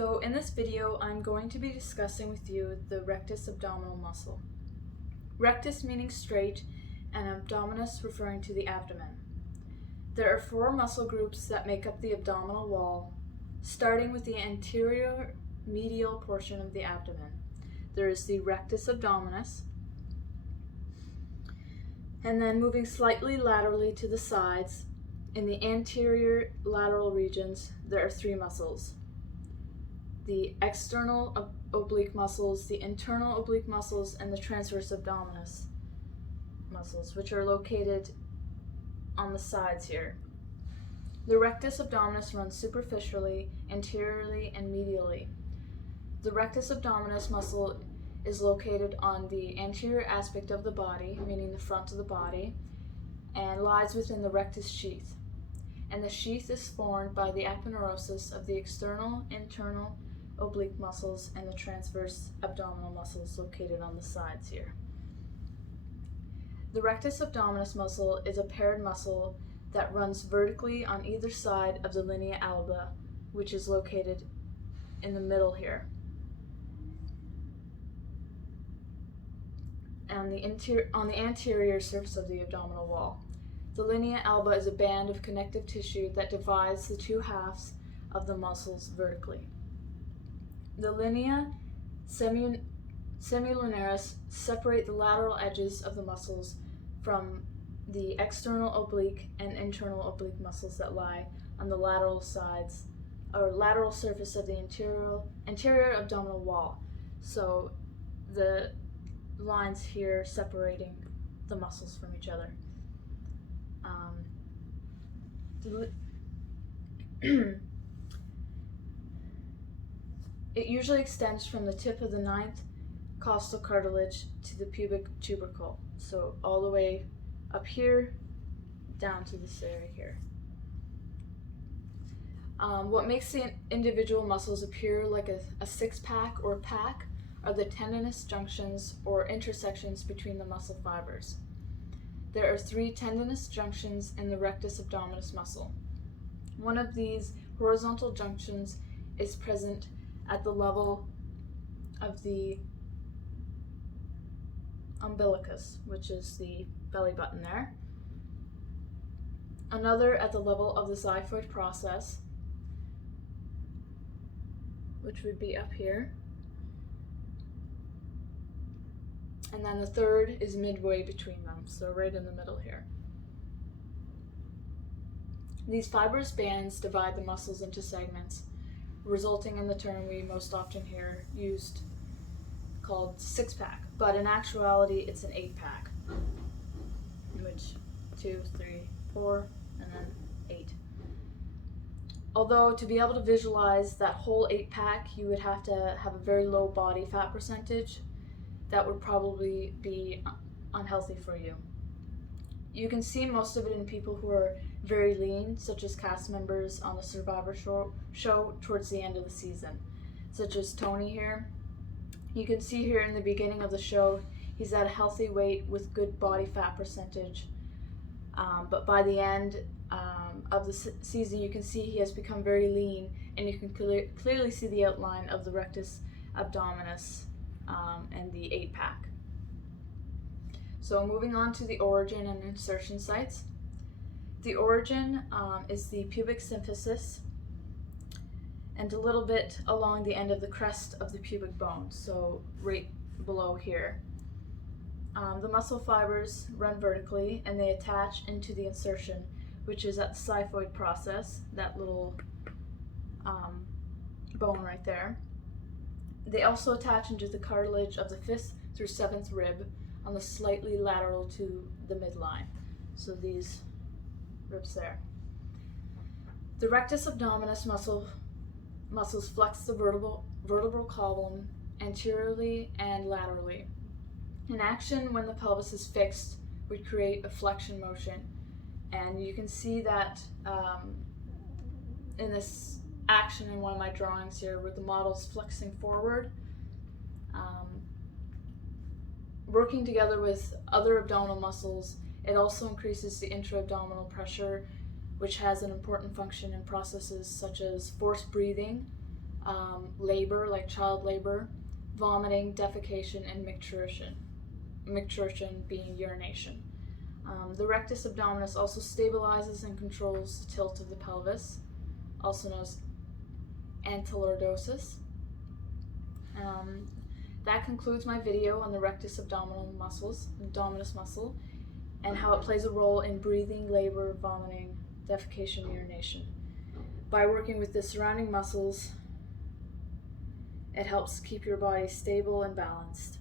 So in this video, I'm going to be discussing with you the rectus abdominal muscle. Rectus meaning straight and abdominis referring to the abdomen. There are 4 muscle groups that make up the abdominal wall, starting with the anterior medial portion of the abdomen. There is the rectus abdominis, and then moving slightly laterally to the sides, in the anterior lateral regions, there are 3 muscles. The external oblique muscles, the internal oblique muscles, and the transverse abdominis muscles, which are located on the sides here. The rectus abdominis runs superficially, anteriorly, and medially. The rectus abdominis muscle is located on the anterior aspect of the body, meaning the front of the body, and lies within the rectus sheath. And the sheath is formed by the aponeurosis of the external, internal oblique muscles and the transverse abdominal muscles located on the sides here. The rectus abdominis muscle is a paired muscle that runs vertically on either side of the linea alba, which is located in the middle here. And on the anterior surface of the abdominal wall. The linea alba is a band of connective tissue that divides the 2 halves of the muscles vertically. The linea semilunaris separate the lateral edges of the muscles from the external oblique and internal oblique muscles that lie on the lateral sides or lateral surface of the anterior abdominal wall. So the lines here separating the muscles from each other. It usually extends from the tip of the 9th costal cartilage to the pubic tubercle. So all the way up here, down to this area here. What makes the individual muscles appear like a 6-pack or pack are the tendinous junctions or intersections between the muscle fibers. There are 3 tendinous junctions in the rectus abdominis muscle. One of these horizontal junctions is present at the level of the umbilicus, which is the belly button there. Another at the level of the xiphoid process, which would be up here. And then the third is midway between them, so right in the middle here. These fibrous bands divide the muscles into segments, resulting in the term we most often hear used called 6-pack, but in actuality it's an 8-pack, which 2, 3, 4, and then 8. Although to be able to visualize that whole 8-pack, you would have to have a very low body fat percentage. That would probably be unhealthy for you. You can see most of it in people who are very lean, such as cast members on the Survivor show towards the end of the season, such as Tony here. You can see here in the beginning of the show, he's at a healthy weight with good body fat percentage, but by the end of the season, you can see he has become very lean, and you can clearly see the outline of the rectus abdominis and the 8-pack. So moving on to the origin and insertion sites. The origin is the pubic symphysis and a little bit along the end of the crest of the pubic bone, so right below here. The muscle fibers run vertically and they attach into the insertion, which is at the xiphoid process, that little bone right there. They also attach into the cartilage of the 5th through 7th rib on the slightly lateral to the midline. So these ribs there. The rectus abdominis muscles flex the vertebral column anteriorly and laterally. In action, when the pelvis is fixed, would create a flexion motion. And you can see that in this action in one of my drawings here where the model's flexing forward. Working together with other abdominal muscles, it also increases the intra-abdominal pressure, which has an important function in processes such as forced breathing, labor, like child labor, vomiting, defecation, and micturition. Micturition being urination. The rectus abdominis also stabilizes and controls the tilt of the pelvis, also known as antellordosis. That concludes my video on the rectus abdominis muscle, and how it plays a role in breathing, labor, vomiting, defecation, urination. By working with the surrounding muscles, it helps keep your body stable and balanced.